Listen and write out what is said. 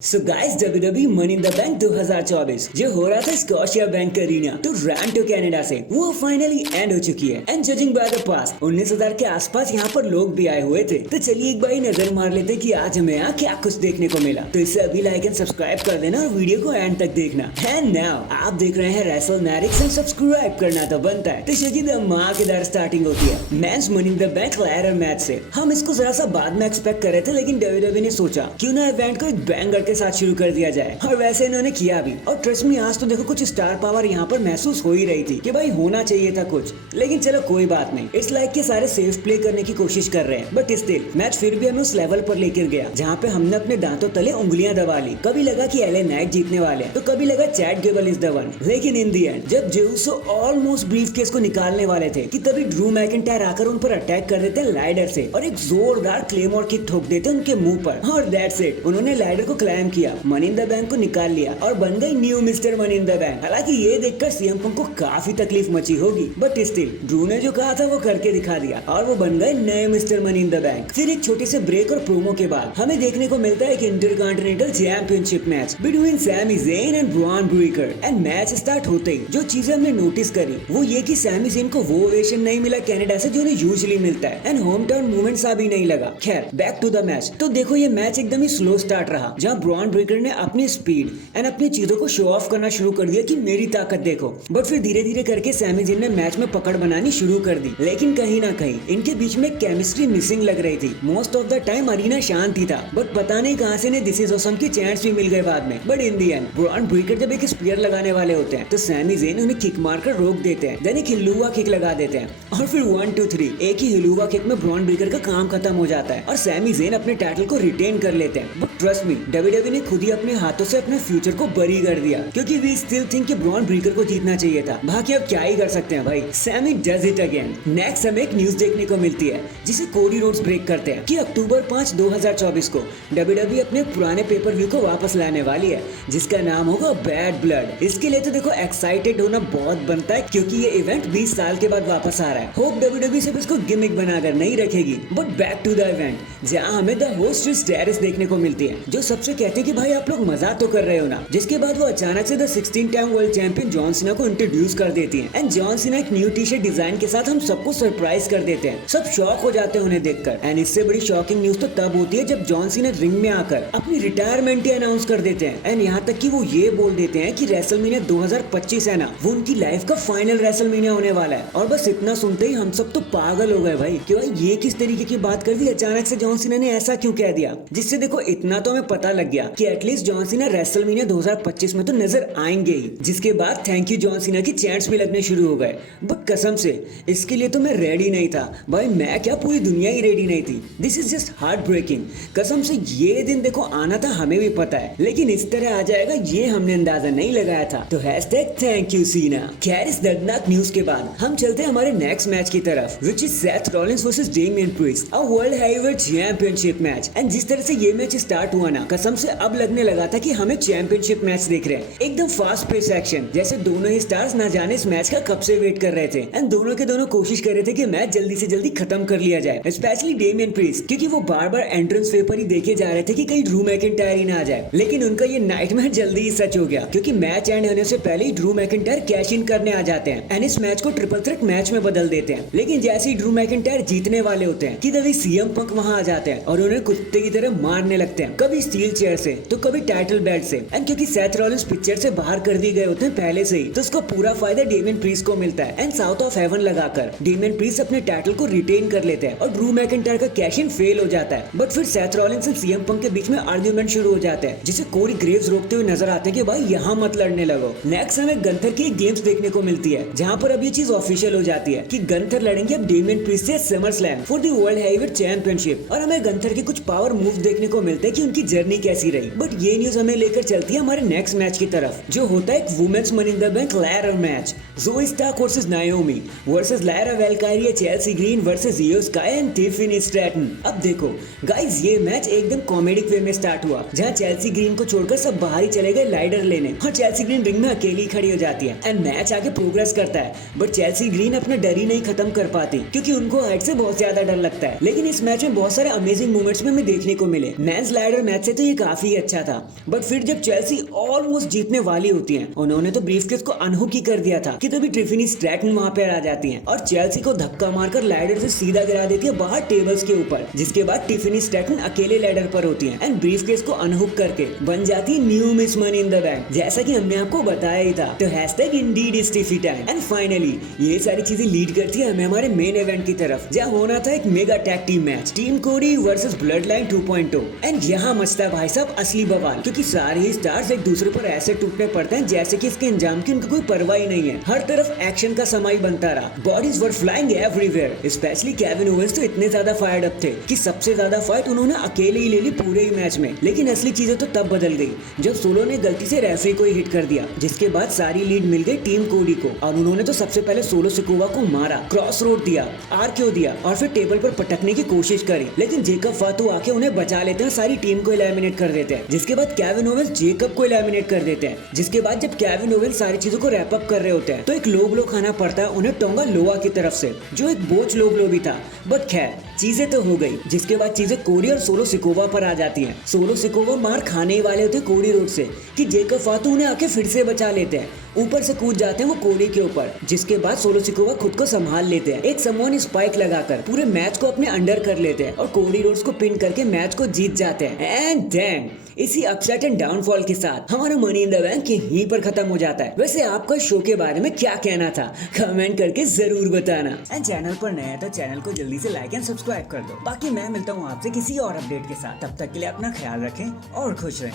So guys WWE money in the bank 2024 जो हो रहा था स्कॉशिया बैंक अरीना तो टोरंटो कनाडा से वो फाइनली एंड हो चुकी है। And judging by the past 19,000 के आसपास यहाँ पर लोग भी आए हुए थे। तो चलिए एक बार नजर मार लेते कि आज हमें यहाँ क्या कुछ देखने को मिला। तो इसे अभी लाइक एंड सब्सक्राइब कर देना और वीडियो को एंड तक देखना। एंड नाउ आप देख रहे हैं रेसलमैनिक्स एंड सब्सक्राइब करना तो बनता है। तो चलिए धमाकेदार स्टार्टिंग होती है men's money in the bank ladder match से। हम इसको जरा सा बाद में एक्सपेक्ट कर रहे थे, लेकिन WWE ने सोचा क्यों ना इवेंट को एक बैंगर के साथ शुरू कर दिया जाए, और वैसे इन्होंने किया भी। और ट्रस्ट मी आज तो देखो कुछ स्टार पावर यहाँ पर महसूस हो ही रही थी कि भाई होना चाहिए था कुछ, लेकिन चलो कोई बात नहीं। इट्स लाइक कि सारे सेफ प्ले करने की कोशिश कर रहे हैं, बट स्टिल मैच फिर भी हमें उस लेवल पर लेकर गया जहाँ पे हमने अपने दांतों तले उंगलियां दबा ली। कभी लगा कि एलए नाइट जीतने वाले हैं, तो कभी लगा Chad Gable is the one, लेकिन इन दी एंड जब जेउसो ऑलमोस्ट ब्रीफकेस को निकालने वाले थे कि तभी ड्रू मैकिंटायर आकर उन पर अटैक कर देते हैं लाइडर से और एक जोरदार क्लेमोर किक ठोक देते उनके मुंह पर, और दैट्स इट। उन्होंने लाइडर को क्लाइम किया, मनी इन द बैंक को निकाल लिया और बन गई new mister money in the bank. हालांकि ये देखकर सीएम पंक को काफी तकलीफ मची होगी, बट स्टिल ड्रू ने जो कहा था वो करके दिखा दिया और वो बन गए नए mister money in the bank. फिर एक छोटे से ब्रेक और प्रोमो के बाद हमें देखने को मिलता है एक intercontinental championship match between Sami Zayn and Bron Breakker. And match start होते ही जो चीजें हमने नोटिस करी वो ये कि सैमी ज़ेन को वो ओवेशन नहीं मिला कनाडा से जो उन्हें यूजुअली मिलता है, एंड होम टाउन मूवमेंट सा भी नहीं लगा। खैर बैक टू द मैच। तो देखो ये मैच एकदम ही स्लो स्टार्ट रहा, जहाँ ब्रॉन ब्रेकर ने अपनी स्पीड एंड अपनी चीजों को शो ऑफ करना शुरू कर दिया कि मेरी ताकत देखो, बट फिर धीरे धीरे करके सैमी ज़ेन ने मैच में पकड़ बनानी शुरू कर दी। लेकिन कहीं ना कहीं इनके बीच में केमिस्ट्री मिसिंग लग रही थी। Most of the time arena शांत ही था, बट पता नहीं कहां से दिस इज ऑसम की चैंट्स भी मिल गए बाद में। But in the end Bron Breakker जब एक स्पीयर लगाने वाले होते हैं तो सैमी ज़ेन उन्हें किक मारकर रोक देते हैं, देन एक हिलुआ किक लगा देते हैं और फिर 1 2 3 एक ही हिलुआ किक में ब्रॉन ब्रेकर का काम खत्म हो जाता है और सैमी ज़ेन अपने टाइटल को रिटेन कर लेते हैं। बट ट्रस्ट मी WWE ने खुद ही अपने हाथों से अपने फ्यूचर को बरी कर दिया, क्योंकि वी स्टिल थिंक कि ब्रॉन ब्रेकर को जीतना चाहिए था। बाकी अब क्या ही कर सकते हैं भाई, Sami does it again. Next हमें एक न्यूज देखने को मिलती है जिसे कोडी रोड्स ब्रेक करते हैं कि अक्टूबर 5 2024 को WWE अपने पुराने पेपर व्यू को वापस लाने वाली है जिसका नाम होगा बैड ब्लड। इसके लिए तो देखो एक्साइटेड होना बहुत बनता है, क्योंकि ये इवेंट 20 साल के बाद वापस आ रहा है। होप WWE सिर्फ इसको गिमिक बनाकर नहीं रखेगी। But back to the event जहाँ हमें द होस्ट स्टेरिस देखने को मिलती है, जो सबसे कहते हैं कि भाई आप लोग मजाक तो कर रहे हो ना। जिसके बाद वो अचानक से the 16 time world champion John Cena को इंट्रोड्यूस कर देती हैं। एंड जॉन सीना एक न्यू टी शर्ट डिजाइन के साथ हम सबको सरप्राइज कर देते हैं। सब शॉक हो जाते हैं उन्हें देखकर। एंड इससे बड़ी शॉकिंग न्यूज तो तब होती है जब जॉन सीना रिंग में आकर अपनी रिटायरमेंट ही अनाउंस कर देते हैं। एंड यहाँ तक कि वो ये बोल देते हैं कि रेसलमेनिया 2025 है ना, वो उनकी लाइफ का फाइनल रेसलमेनिया होने वाला है। और बस इतना सुनते ही हम सब तो पागल हो गए भाई कि भाई ये किस तरीके की बात कर दी अचानक से, जॉन सीना ने ऐसा क्यों कह दिया। जिससे देखो इतना तो हमें पता लग गया कि एटलीस्ट जॉन सीना रेसलमेनिया 2025 में तो नजर आएंगे ही। जिसके बाद थैंक यू जॉन सीना की चैट्स भी लगने शुरू हो गए। बट कसम से इसके लिए तो मैं रेडी नहीं था भाई, मैं क्या पूरी दुनिया ही रेडी नहीं थी। This is just heartbreaking. कसम से ये दिन देखो आना था, हमें भी पता है, लेकिन इस तरह आ जाएगा ये हमने अंदाजा नहीं लगाया था। तो हैशटैग थैंक यू सीना। खैर इस दर्दनाक न्यूज के बाद हम चलते हैं हमारे नेक्स्ट मैच की तरफ, which is Seth Rollins versus Damien priest, a world heavyweight championship match. And जिस तरह से ये मैच स्टार्ट हुआ ना, कसम से अब लगने लगा था कि हमें चैंपियनशिप मैच देख रहे हैं। एकदम फास्ट पेस एक्शन, जैसे दोनों ही स्टार्स ना जाने इस मैच का कब से वेट कर रहे थे। एंड दोनों के दोनों कोशिश कर रहे थे कि मैच जल्दी से जल्दी खत्म कर लिया जाए, स्पेशली डेमियन प्रीस्ट, क्योंकि वो बार बार एंट्रेंस वे पर ही देखे जा रहे थे कि कहीं ड्रू मैकिंटायर ही ना आ जाए। लेकिन उनका ये नाइटमेयर जल्दी ही सच हो गया, क्योंकि मैच एंड होने से पहले ही ड्रू मैकिंटायर कैश इन करने आ जाते हैं एंड इस मैच को ट्रिपल थ्रेट मैच में बदल देते हैं। लेकिन जैसे ही ड्रू मैकिंटायर जीतने वाले होते हैं कि तभी सीएम पंक वहां आ जाते हैं और उन्हें कुत्ते की तरह मारने लगते हैं, कभी स्टील चेयर से तो कभी टाइटल बेल्ट से। एंड क्योंकि सेथ रॉलिंस पिक्चर से बाहर कर दिए गए होते हैं पहले से ही, तो उसका पूरा फायदा डेमियन प्रीस्ट को मिलता है। एंड साउथ ऑफ हेवन लगाकर डेमियन प्रीस्ट अपने टाइटल को रिटेन कर लेते हैं और ड्रू मैकिंटायर का कैश इन फेल हो जाता है। बट फिर Seth Rollins and CM Punk के बीच में आर्ग्यूमेंट शुरू हो जाते हैं, जिसे कोरी ग्रेव्स रोकते हुए नजर आते हैं कि भाई यहाँ मत लड़ने लगो। नेक्स्ट हमें गंथर की गेम्स देखने को मिलती है, जहाँ पर अब ये चीज ऑफिशियल हो जाती है कि गंथर लड़ेंगे अब डेमियन प्रीस्ट से summer slam for the world heavyweight championship. और हमें गंथर के कुछ पावर मूव देखने को मिलते हैं कि उनकी जर्नी कैसी रही। बट ये न्यूज हमें लेकर चलती है हमारे नेक्स्ट मैच की तरफ, जो होता है एक women's money in the bank ladder match. Zoey Stark versus Naomi versus Lyra Valkyria, Chelsea Green versus Iyo Sky and Tiffany Stratton. अब देखो गाइस ये मैच एकदम कॉमेडिक वे में स्टार्ट हुआ, जहाँ चेल्सी ग्रीन को छोड़कर सब बाहर ही चले गए लाइडर लेने और चेल्सी ग्रीन रिंग में अकेली खड़ी हो जाती है। एंड मैच आगे प्रोग्रेस करता है, बट चेल्सी ग्रीन अपना डर ही नहीं खत्म कर पाती, क्योंकि उनको हाइट से बहुत ज्यादा डर लगता है। लेकिन इस मैच में बहुत सारे अमेजिंग मोमेंट्स में हमें देखने को मिले। मेंस लाइडर मैच से तो ये काफी अच्छा था, बट फिर जब चेल्सी ऑलमोस्ट जीतने वाली होती है, उन्होंने तो ब्रीफकेस को अनहुक ही कर दिया था कि तभी ट्रिफिनी स्ट्रैटन वहां पे आ जाती है और चेल्सी को धक्का मारकर लैडर से सीधा गिरा देती है बाहर टेबल्स के ऊपर, जिसके बाद टिफिनी स्ट्रैटन अकेले लैडर पर होती है एंड ब्रीफकेस को अनहुक करके बन जाती है new Miss money in the bank, जैसा कि हमने आपको बताया ही था। तो hashtag indeed is Tiffy time. And finally ये सारी चीजें लीड करती है हमें हमारे मेन इवेंट की तरफ, जहाँ होना था एक mega tag team match, team कोडी वर्सेस ब्लड लाइन 2.0। एंड यहाँ मचता है भाई साहब असली बवाल, क्योंकि सारे ही स्टार्स एक दूसरे पर ऐसे टूटने पड़ते हैं जैसे कि इसके अंजाम की उनको कोई परवाह ही नहीं है। हर तरफ एक्शन का समय बनता रहा, bodies were flying everywhere. Specially Kevin Owens तो इतने ज्यादा फायर्ड अप थे कि सबसे ज्यादा फाइट उन्होंने अकेले ही ले ली पूरे ही मैच में। लेकिन असली चीजें तो तब बदल गई जब सोलो ने गलती से रेफरी को ही हिट कर दिया, जिसके बाद सारी लीड मिल गई टीम कोडी को और उन्होंने तो सबसे पहले सोलो सिकोवा को मारा, क्रॉस रोड दिया, आरक्यू दिया और फिर टेबल पर पटकने की कोशिश करी, लेकिन जेकब फातू आके उन्हें बचा लेते हैं, सारी टीम को एलिमिनेट कर देते हैं। जिसके बाद केविन ओवेंस जेकब को एलिमिनेट कर देते हैं। जिसके बाद जब केविन ओवेंस सारी चीजों को रैप अप कर रहे होते हैं तो एक लो ब्लो खाना पड़ता है उन्हें टोंगा लोआ की तरफ से, जो एक बोच लो ब्लो भी था। बट खैर चीजें तो हो गई। जिसके बाद चीजें कोडी और सोलो सिकोवा पर आ जाती हैं। सोलो सिकोवा मार खाने ही वाले होते कोडी रोड से कि जेकब फातू उन्हें आके फिर से बचा लेते हैं, ऊपर से कूद जाते हैं वो कोडी के ऊपर। जिसके बाद सोलो सिकोवा खुद को संभाल लेते हैं, एक समवन स्पाइक लगाकर पूरे मैच को अपने अंडर कर लेते हैं और कोडी रोड्स को पिन करके मैच को जीत जाते हैं। एंड देन इसी अपसेट एंड डाउनफॉल के साथ हमारा मनी इन द बैंक यहीं पर खत्म हो जाता है। वैसे आपका शो के बारे में क्या कहना था कमेंट करके जरूर बताना। एंड चैनल पर नया है तो चैनल को जल्दी से लाइक एंड सब्सक्राइब कर दो। बाकी मैं मिलता हूँ आपसे किसी और अपडेट के साथ, तब तक के लिए अपना ख्याल रखें और खुश रहें।